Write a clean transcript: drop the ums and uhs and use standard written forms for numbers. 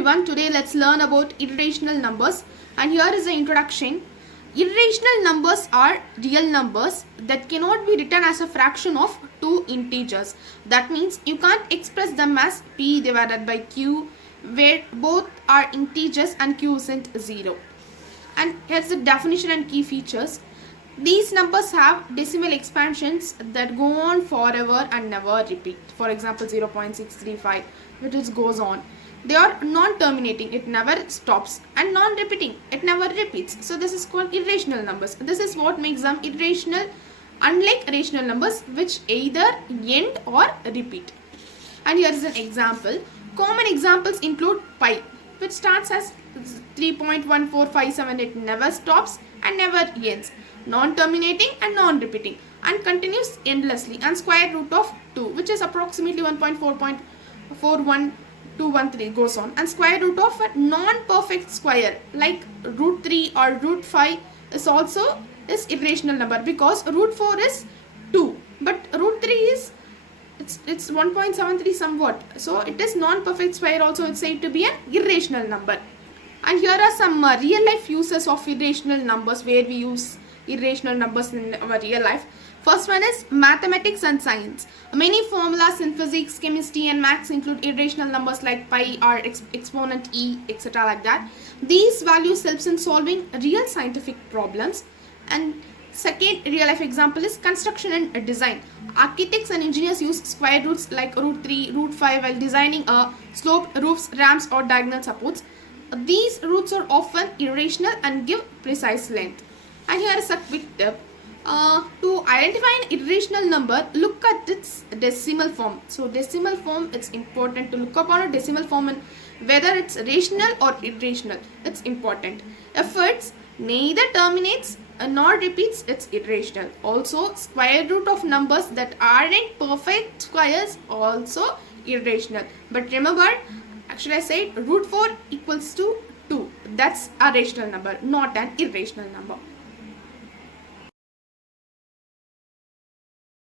everyone, today let's learn about irrational numbers, and here is the introduction. Irrational numbers are real numbers that cannot be written as a fraction of two integers. That means you can't express them as p divided by q where both are integers and q isn't 0. And here's the definition and key features. These numbers have decimal expansions that go on forever and never repeat. For example, 0.635, which goes on. They are non-terminating, it never stops, and non-repeating, it never repeats. So this is called irrational numbers. This is what makes them irrational, unlike rational numbers which either end or repeat. And here is an example. Common examples include pi, which starts as 3.1457. It never stops and never ends. Non-terminating and non-repeating, and continues endlessly. And square root of 2, which is approximately 1.4.41213 goes on. And square root of a non-perfect square like root 3 or root 5 is also is irrational number, because root 4 is 2, but root 3 is it's 1.73 somewhat. So it is non-perfect square, also it's said to be an irrational number. And here are some real life uses of irrational numbers where we use irrational numbers in our real life. First one is mathematics and science. Many formulas in physics, chemistry and maths include irrational numbers like pi or exponent e, etc. like that. These values helps in solving real scientific problems. And second real life example is construction and design. Architects and engineers use square roots like root 3, root 5 while designing sloped roofs, ramps or diagonal supports. These roots are often irrational and give precise length. And here is a quick tip. To identify an irrational number, look at its decimal form. So decimal form, it's important to look upon a decimal form and whether it's rational or irrational. It's important. If it's neither terminates nor repeats, it's irrational. Also, square root of numbers that aren't perfect squares also irrational. But remember, actually I said root 4 equals to 2. That's a rational number, not an irrational number.